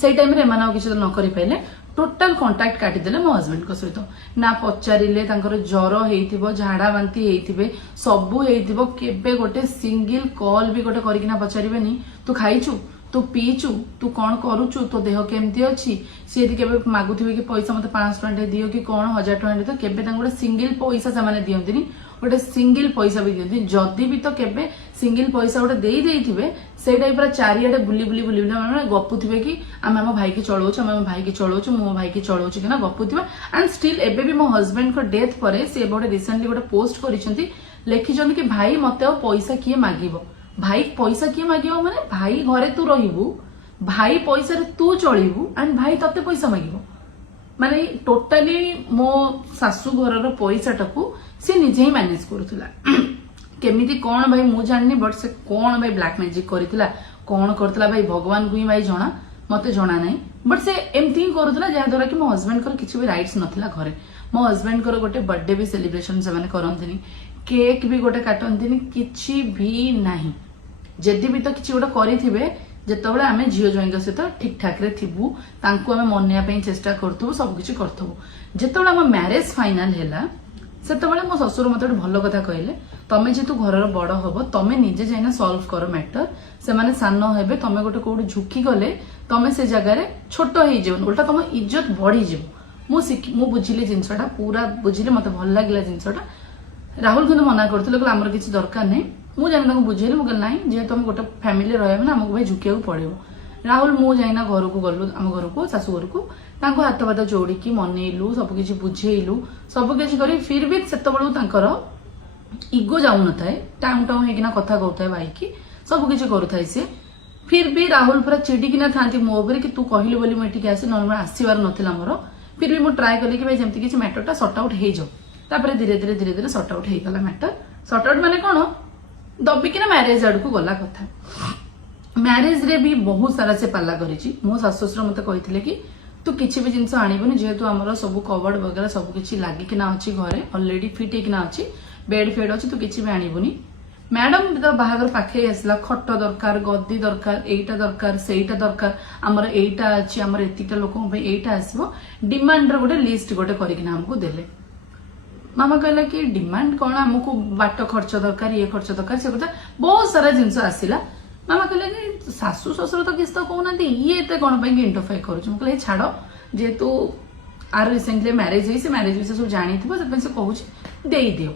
से टाइम रे एमान किसी न करि पाइले टोटाल कांटेक्ट काटिदेले मो हस्बैंड को सहित ना पचारिले ज्वर होइथिबो झाड़ा बांती होइथिबे सबु होइथिबो केबे गोटे सिंगल कॉल भी गोटे करिकिना पचारिबेनी तू खाइछु तू पीचु तू कौन करुचु तो देह केमती अच्छी सी यदि केबे मागुथिबे कि पैसा मते 500 टका दियो कि कौन 1000 टका तो केबे तांगो सिंगल पैसा से माने दियंतिनी गोटे सिंगल पैसा भी दिखती जदि भी तो केबे सिंगल पैसा गोटे दे देइथिबे से टाइप चारिआडे बुली बुली बुली बुली गपुथिबे कि आम आम भाई की चलाऊँ आम भाई की चलाऊँ मो भाई की चलाऊँ कि गपुथिबे एंड स्टिल एबे भी मो हस्बैंड को डेथ पर से गोटे रिसेंटली गोटे पोस्ट करिसेंती लिखिछन कि भाई मते आ पैसा किए मागिबो भाई पैसा किए मागिबो माने भाई घरे तू रहिबू भाई पैसा तू चलिबू एंड भाई तते पैसा मागिबो माने टोटाली मो सासू घर पैसा टाकू सी निजे ही मैनेज करूला केमिति कौन भाई मु जाननी बट से कौन भाई ब्लैक मैजिक करथिला कौन करथिला भाई भगवान को ही भाई जना मते जना नहीं बट से एमती ही करूला जहा द्वारा कि मो हस्बैंड कर किछि भी राइट्स नथिला घरे मो हस्बैंड कर गोटे बर्थडे भी सेलिब्रेशन से माने करंतिनी केक भी गोटे काटंतिनी किछि भी नाही जदि भी तो किछि गोटे करिथिबे जेतबेले आमे झियो जोईंग सहित ठीक ठाक रे थिबू तांको आमे मनिया पई चेष्टा करथबू सब किछि करथबू जेतबेले आम मैरिज फाइनल हैला सेतबेले मो ससुर मते भलो कथा कहले तमे जेतु घरर बड़ हबो तमे निजे जाइना सॉल्व करो मैटर से माने सानो हेबे तमे गोटे कोड झुकी गले तमे से जगह रे छोटो हे जेवन उल्टा तम इज्जत बढ़ी जेबो मु बुझिले जिंसटा पूरा बुझिले मते भल लागला जिंसटा राहुल किंतु मना करथिले कि हमर किछि दरकार नै मु जानि ताको बुझेली मु कहले नाही जे तुम गोटे फैमिली रहबे ना हमको भाई झुकिया पड़ो राहुल मु जाइना घर को गलु आम घर को शाशु घर को तांको हाथ बात जोड़िकी मनइलु सबकि बुझेलु सबकि करी फिर भी सेतबेलू तांकर इगो जाऊ न थाए टाउन टाउन हेकिना कथा कहता भाई की सबकि करूए सी फिर भी राहुल पूरा चिड़िकिना था मो उपर कि तू कहलु बोली मुझे आसी नॉर्मल आसबार नाला मोर फिर भी मुझे ट्राए कली कि भाई जमी किसी मैटरटा सर्ट आउट हो जाऊ धीरे धीरे धीरे धीरे सर्ट आउट होगा मैटर सर्ट आउट माने कौन दबिकिना मैरिज आड़ को गला कथा मैरिज रे भी बहुत सारा से पाला करी मो सासु ससुर मते कहथिले कि तू किसी भी जिनस आनिबनी जेहेतु आमर सब कबर्ड वगैरह सब किछि लागिकिना अछि घरे ऑलरेडी फिट हेकिना अछि बेड फेड अछि तू किछि भी आनिबनी मैडम तो बाहागर पाखे आसला खट दरकार गद्दी दरकार एटा दरकार सेटा दरकार आमर एटा अछि आमर एतिका लोकन पे एटा आसीबो डिमांड रो गोटे लिस्ट गोटे करिकिना हमको देले मामा कहला कि डिमांड कौन आमको बाट खर्च दरकार ये खर्च दरकार से कथा बहुत सारा जिनस आसिला मामा कहला कि सासू ससुर तो किस तो कहना ये एते कौन पे इंटरफेयर करूछु कहले छाड़ जेतु आर रिसेंटली मैरिज है से मैरिज विषय सब जानी थबो से से कहूछि देई दियो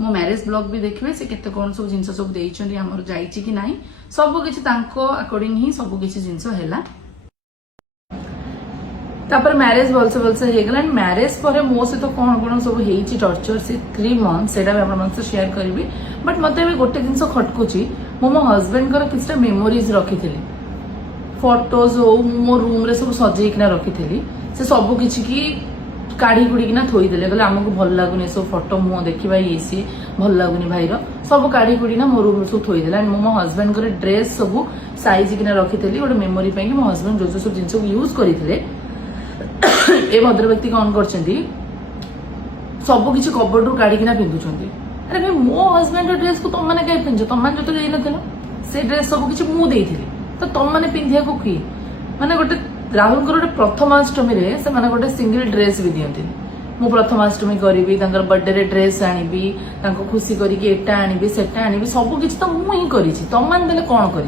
मो मैरिज ब्लॉग भी देखिए से केते कौन सब जिनस सब देइछन हमर जाईछि कि नाही सब किछि तांको अकॉर्डिंग ही सब किछि जिनस हैला तापर मैरिज भलसे हो गला मैरिज पर मो सहित कौन कौन सब होती टर्चर से 3 मंथ से भी शेयर करी बट मत गोटे जिन खटकुची मो हजबैंड किसी मेमोरीज रखी फोटोज हो मो रूम रे सब सजेकिना रखी से सब किसी की काढ़ी कुड़ीकिना थोईदे कहले आमको भल लगुनि सब फोटो मुह देखा ये सी भल लगुनि भाईर सब काढ़ी कुड़ीना मो रूम सब थोईदे एंड मो हजबैंड ड्रेस सब साइज किना रखी गोटे मेमोरी मो हजबैंड जो सब जिन यूज करते ए भद्र व्यक्ति कौन कर सब किसी कबर्ड रू काढ़िकिना पिंधुंट अरे भाई मो हजबैंड ड्रेस को तुम मैंने कहीं पिंध तुम जो तो से ड्रेस सब किसी मुझे तो तुम मैंने पिंधिया को किए माने गोटे राहुल गोटे प्रथमाष्टमी से गोटे सिंगल ड्रेस भी दिखती मु प्रथमाष्टमी करी बर्थडे रे ड्रेस आनी खुशी करके एटा आनी सेटा आनी सब किसी तो मुझे करी तुम मैंने कौन कर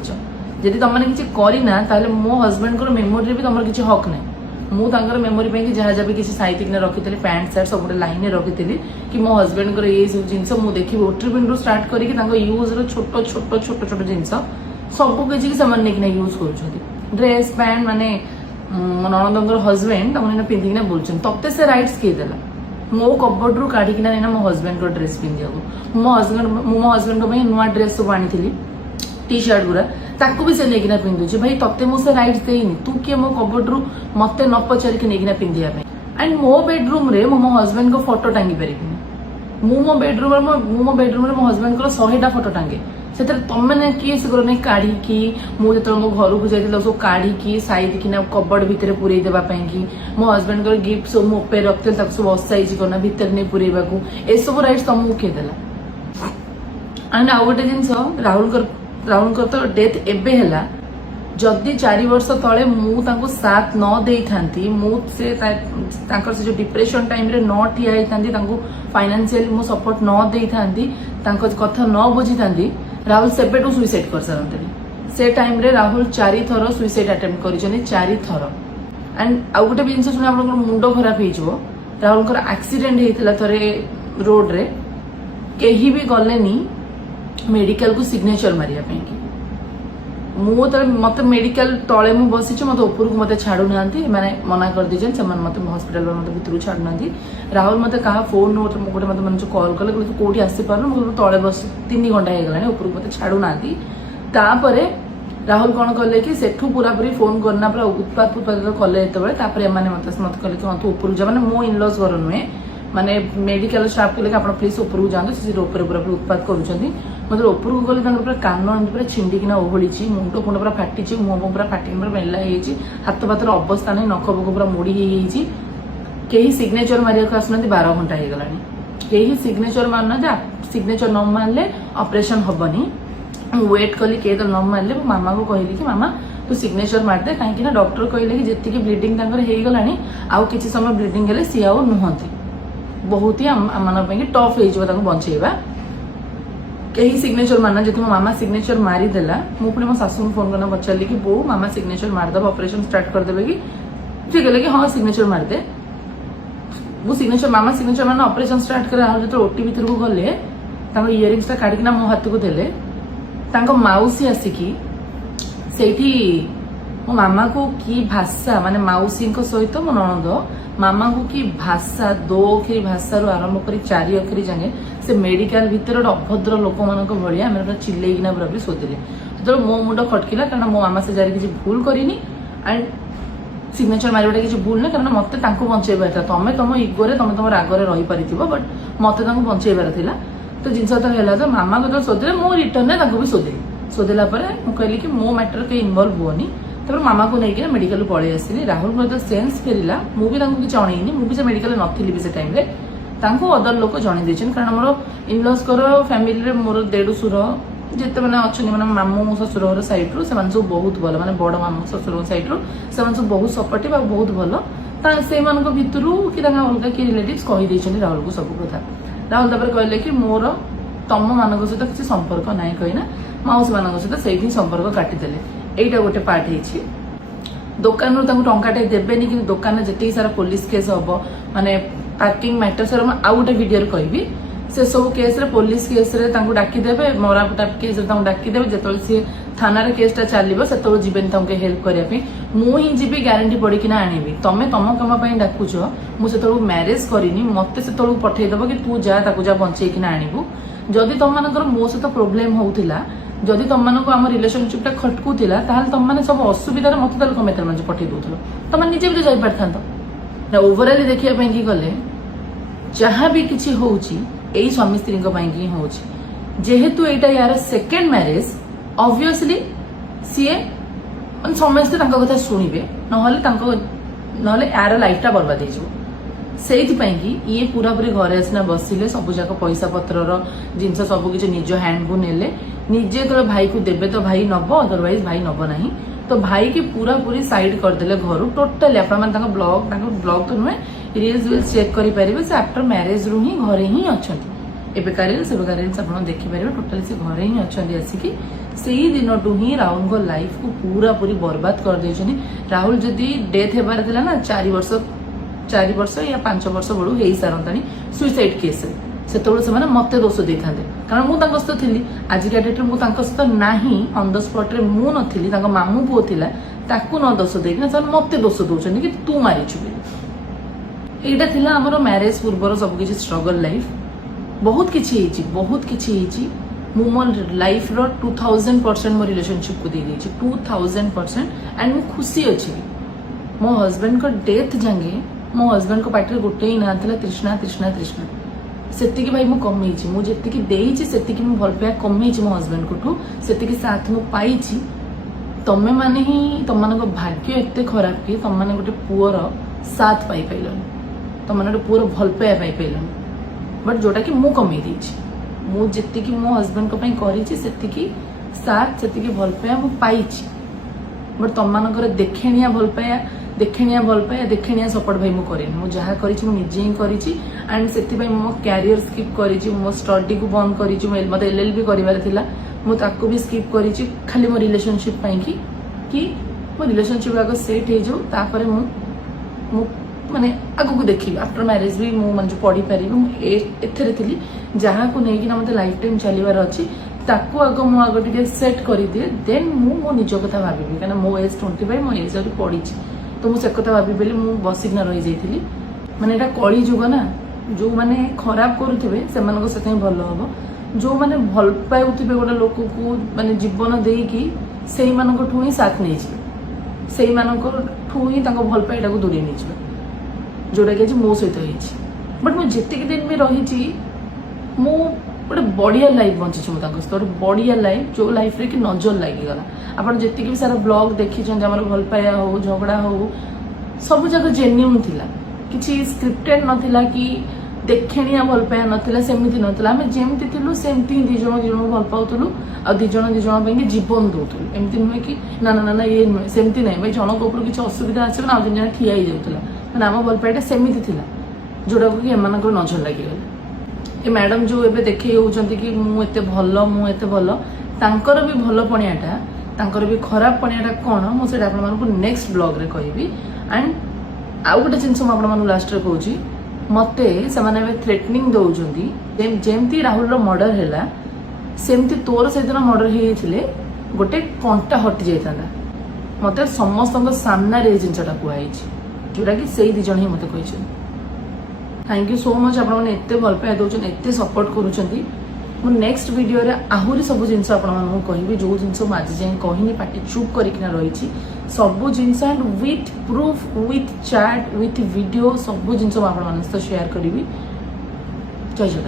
तुम मैंने किसी करना मो हजबैंड मेमोरी भी तुम किसी हक नहीं मुझे मेमोरी पे जहाँ जब किसी साइतिक रखी पैंट सार्ट सब गोटे लाइन रखी कि मो हजबैंड ये सब जिन देखी ओट्रिपिन रू स्टार्ट करके यूज छोट छोट छोट छोट जिन सब किसी यूज कर ड्रेस पैंट माने ननद हजबैंड पिंधिकिना बोलुन तत्ते से राइट्स किए देला मो कबर्ड रू काढ़िकिना मो हजबैंड को ड्रेस पिंधिया मो हजबैंड नुआ ड्रेस सब आनी टी शर्ट गुरा ताकू भी से नेकिना पिंधुची भाई तत्ते मुझे राइट्स देनी तू किए मो कबर्ड रू मत न पचारिक नेकिना पिंधिया एंड मो बेडरूम रे मो हजबैंड को फोटो टांगी पारिबिनी मो बेडरूम रे मो हजबैंड को 100टा फोटो टांगे से तुम मैंने किए से नहीं काढ़ी मुझे मो घर को जाइए सब काढ़ी साइड किना कबर्ड भितर पूरे देवाई मो हजबैंड को गिफ्ट सब मो पे रखते सब असाइज करना भितर नहीं पूरेबा ए सब राइट्स तुमको किए देला एंड आउ गोटे जिन राहुल तो डेथ एबे हैला जदि 4 वर्ष तले मु साथ न दे था मुझे जो डिप्रेशन टाइम रे न ठिया होता फाइनेंशियल मु सपोर्ट न दे था कथा न बुझी था राहुल सेबेटू सुइसाइड कर सारते से टाइम रे राहुल 4 थर सुइसाइड अटेम्प्ट कर 4 थर एंड आउ गोटे जिन शुणे आप मुंड खराब हो राहुल एक्सीडेंट होता थे रोड रे केही भी गलेनी मेडिकल को सिग्नेचर मारिया पे कि मु तो मत मेडिकल तले मु बसी मत ऊपर को मत छाड़ू ना माने मना कर दीजन से मत हॉस्पिटल मत भीतर छाड़ू ना राहुल मत कहा फोन गोटे मत मन कॉल कले तू कोठी आसी पारन मु तले बस 3 घंटा हे गलानी ऊपर को मत छाड़ू ना तापरे राहुल कौन कले कि सेठू पूरा पूरी फोन करना पूरा उत्पात कले एत मत कले कि तू ऊपर जा माने मो इनलॉस घर नुहे माने मेडिकल स्टाफ कले आप प्लीज ऊपर को जाते से पूरा उत्पात करुँच मतलब ऊपर को गले पूरा कान पूरा छिंडिकिना ओहली मुंड फुंड पूरा फाटी मुह पूरा फाटी पूरा मेला हाथ पातर अवस्था नहीं नख बक पूरा मोड़ी कहीं सिग्नेचर मारिया को आसुना 12 घंटा हो गलानी कहीं सिग्नेचर मारना सिग्नेचर न मारले ऑपरेशन हबनी वेट कली के न मारले मामा को कहली कि मामा तू सिग्नेचर मारदे कहीं डॉक्टर कहले कि जी ब्लीडिंग हो गलानी आउ किसी समय ब्लीडिंग हेले सी आउ नुहति बहुत ही आम टफ हो बचेगा कहीं सिग्नेचर मारना जी मो मामा सिग्नेचर मारिदेला मु पुणी मो सासू फोन करना पचारि कि बो मामा सिग्नेचर मारदेव ऑपरेशन स्टार्ट करदेवे कि सी कहले कि हाँ सिग्नेचर मारदे वो सिग्नेचर मामा सिग्नेचर मारना ऑपरेशन स्टार्ट करे जो ओटी भीतर को गले इयरिंग्स काढ़िकिना मो हाथ को देले माउसी आसिकी सेठी मो मामा को की भाषा माने माउसी सहित मो नणंद मामा को की भाषा 2 अक्षरी भाषा रू आरंभ कर 4 अक्षरी जाए से मेडिकल भितर अभद्र लोक मान भाया आम चिल्लेकिना पूरा भी शोधिले जो मो मुंड खटकिला कारण मो मामा से जारी किसी भूल करनी एंड सिग्नेचर मारिबाटा किसी भूल ना कारण मत बचेबार था तुम तुम इगोरे तुम तुम रागरे रही पारि बट मत बचेबार था तो जिनस है तो मामा को जो शोधिले मो रिटर्न में भी शोधिली शोधिला कहली कि मो मैटर कहीं इनवल्व हुअनी मामा को लेकिन मेडिकल पलि आसली राहुल को जो सेन्स फेरला मुझे किसी अणईनी मुझे मेडिकल नी से टाइम अदर लोक जन कारण मोर इनलॉस फैमिली मोर देढ़शुर जिते मैंने अच्छा मैंने मामू शशुर सैड रू से सब बहुत भल माने बड़ मामू शशुर सैड रू से सब बहुत सपोर्टिव और बहुत भल से भितर कि अलग किए रिलेटिव्स कहीदे राहुल को सब कथा राहुल तापर कहले कि मोर तुम मान सहित किसी संपर्क ना कहीना माउसी मान सहित से संपर्क काटिदेले एटा गोटे पार्ट है दुकान टाटे देवेनि कि दुकान जिते सारा पुलिस केस हम माने पार्किंग मैटर सर आउ गोटे वीडियो कहबी से सब केस रे पुलिस केस रे डाकिदेवे मरापटा केस डाकिदेवे जो सी थाना केसटा चलो से जीवन हेल्प करने मुझे जी ग्यारंटी पड़ीना आनबी तुम तुम कम डाकुच मुझे मैरेज करनी मत से पठेदेव कि तू जा जा बचेकिना आणबू जदि तुम मान मो सहित प्रोब्लेम होता जदि तुम मानक आम रिलेशनशिपटा खटकुला तुम मैंने सब असुविधा मत कम पठे दूल तुम निजे भी तो जापार था ओवराली देखा कि गले जहाँ भी किसी होची स्वामी स्त्री ही हो जेहेतु यहाँ यार सेकेंड मैरेज ऑब्वियसली सी समस्ते कथा शुणे ना यार लाइफटा बर्बाद हो ये पूरा पूरी घरे आसना बसिले सबूक पैसा पतर जिनस सबकि निज हैंड को नेले निजे तो भाई को देवे तो भाई नब अदरवाइज भाई नब ना तो भाई की पूरा पूरी साइड करदे घर टोटाली ब्लॉग तो नुहे रिल्स विल्स चेक करेंगे से आफ्टर मैरेज रू ही घरे ही अच्छा एबेका रिल्स आप देखिपारे टोटाली से घरे ही अच्छा आसिकी से दिन टू ही राहुल को लाइफ को पूरा पूरी बर्बाद कर दे राहुल जदि डेथ होबार था ना 4 वर्ष या 5 वर्ष बड़ू हो सारता सुइसाइड केस से मत दोष दे था कारण मुझे थी आजिका डेट में सहित ना ऑन द स्पॉट मु नी मामू पुओ थिला ताकू न दोष देना मत दोष दौरान कि तू मारिचु यहाँ थिला आमर मैरेज पूर्वर सबकि स्ट्रगल लाइफ बहुत किसी मु मो लाइफ रो 2000% मो रिलेशनशिप को दे 2000% एंड मु खुशी अच्छी मो हस्बैंड को डेथ जांगे मो हस्बैंड को पार्टी गोटे ही ना तृष्णा तृष्णा तृष्णा से भाई मु कमेची मु जेतिकी देइची सेतिकी मु भल पाया कमेची मो हस्बैंड को सेतिकी साथ मु पाइची तमे माने ही तुम मान भाग्य एते खराब कि तुम माने गोटे पुअर साथ पाई पाइलनि तुम माने गोटे पुअर भल पाया पाई पाइलनि बट जोटा कि मु कमे देइची मु जेतिकी मो हस्बैंड को पई करिची सेतिकी साथ सेतिकी भल पाया मु पाइची बट तुम मानकर देखेनिया भल पाया सपोर्ट भाई मुझे मु जहाँ करिछि मु निजे ही करिछि एंड सेति मो कैरियर स्किप करिछि मो स्टडी को बंद करिछि मो एलएलबी करिवार थिला मु ताको भी स्किप करिछि खाली मो रिलेशनशिप पई कि मो रिलेशनशिप आगे सेट हे जो तापर मु ମାନେ ଆଗକୁ ଦେଖିବି ଆଫ୍ଟର ମ୍ୟାରେଜ ବି ମୁଁ ମାନେ ପଢି ପାରିବି ମୁଁ ଏଥିରେ ଥିଲି ଯାହାକୁ ନେଇକିନା ମତେ ଲାଇଫ ଟାଇମ ଚାଲିବାର ଅଛି ତାକୁ ଆଗ ମୁଁ ଆଗ ଟିକେ ସେଟ୍ କରିଦିଏ ଦେନ୍ ମୁଁ ମୋ ନିଜ କଥା ଭାବିବି କାହିଁକିନା ମୋ ଏଜ୍ 25 ମୋ ଏଜ୍ ଆହୁରି ପଢିଛି ତ ମୁଁ ସେ କଥା ଭାବିବି ବୋଲି ମୁଁ ବସିକିନା ରହିଯାଇଥିଲି ମାନେ ଏଇଟା କଳି ଯୁଗ ନା ଯୋଉମାନେ ଖରାପ କରୁଥିବେ ସେମାନଙ୍କ ସହିତ ହିଁ ଭଲ ହବ ଯୋଉମାନେ ଭଲ ପାଉଥିବେ ଗୋଟେ ଲୋକକୁ ମାନେ ଜୀବନ ଦେଇକି ସେଇମାନଙ୍କଠୁ ହିଁ ସାଥ ନେଇଯିବେ ସେଇମାନଙ୍କଠୁ ହିଁ ତାଙ୍କ ଭଲ ପାଇଟାକୁ ଦୂରେଇ ନେଇଯିବେ ଯୋଉଟାକି ଆଜି ମୋ ସହିତ ହେଇଛି ବଟ୍ ମୁଁ ଯେତିକି ଦିନ ବି ରହିଛି ମୁଁ ଗୋଟେ ବଢିଆ ଲାଇଫ୍ ବଞ୍ଚିଛି ମୁଁ ତାଙ୍କ ସହିତ ଗୋଟେ ବଢିଆ ଲାଇଫ୍ ଯୋଉ ଲାଇଫ୍ରେ କି ନଜର ଲାଗିଗଲା ଆପଣ ଯେତିକି ବି ସାରା ବ୍ଲଗ ଦେଖିଛନ୍ତି ଆମର ଭଲ ପାଇବା ହଉ ଝଗଡା ହଉ ସବୁ ଯାକ ଜେନ୍ୟୁନ୍ ଥିଲା କିଛି ସ୍କ୍ରିପ୍ଟେଡ୍ ନଥିଲା କି ଦେଖେଣିଆ ଭଲ ପାଇବା ନଥିଲା ସେମିତି ନଥିଲା ଆମେ ଯେମିତି ଥିଲୁ ସେମିତି ଦି ଜଣଙ୍କୁ ଭଲ ପାଉଥିଲୁ ଆଉ ଦି ଜଣ ପାଇଁ ଜୀବନ ଦଉଥିଲୁ ଏମିତି ନୁହେଁ କି ନା ନା ନା ଇଏ ନୁହେଁ ସେମିତି ନାହିଁ ଭାଇ ଜଣଙ୍କ ଉପରୁ କିଛି ଅସୁବିଧା ଆସିବ ନା ଆଉ ଜଣ ଠିଆ ହେଇଯାଉଥିଲା ମାନେ ଆମ ଭଲ ପାଇବାଟା ସେମିତି ଥିଲା ଯୋଉଟାକୁ କି ଏମାନଙ୍କର ନଜର ଲାଗିଗଲା ଏ ମ୍ୟାଡାମ ଯୋଉ ଏବେ ଦେଖେଇ ହଉଛନ୍ତି କି ମୁଁ ଏତେ ଭଲ ତାଙ୍କର ବି ଭଲ ପଣିଆଟା ତାଙ୍କର ବି ଖରାପ ପଣିଆଟା କଣ ମୁଁ ସେଇଟା ଆପଣମାନଙ୍କୁ ନେକ୍ସଟ ବ୍ଲଗରେ କହିବି ଆଣ୍ଡ ଆଉ ଗୋଟେ ଜିନିଷ ମୁଁ ଆପଣମାନଙ୍କୁ ଲାଷ୍ଟରେ କହୁଛି ମତେ ସେମାନେ ଏବେ ଥ୍ରେଟନିଂ ଦଉଛନ୍ତି ଯେମିତି ରାହୁଲର ମର୍ଡର ହେଲା ସେମିତି ତୋର ସେଦିନ ମର୍ଡର ହେଇଯାଇଥିଲେ ଗୋଟେ କଣ୍ଟା ହଟି ଯାଇଥାନ୍ତା ମତେ ସମସ୍ତଙ୍କ ସାମ୍ନାରେ ଏଇ ଜିନିଷଟା କୁହାଯାଇଛି ଯୋଉଟାକି ସେଇ ଦି ଜଣ ହିଁ ମତେ କହିଛନ୍ତି थैंक यू सो मच आपने एते भल पाया दौरान एते सपोर्ट करुँच मु नेक्स्ट वीडियो रे आहुरी सब जिनस आपको कहबी जो जिनस आज जाए कहनी पार्टी चुप करना रही सब genuine and with proof with chat with video सब जिनस आप शेयर करी जय जगन्नाथ।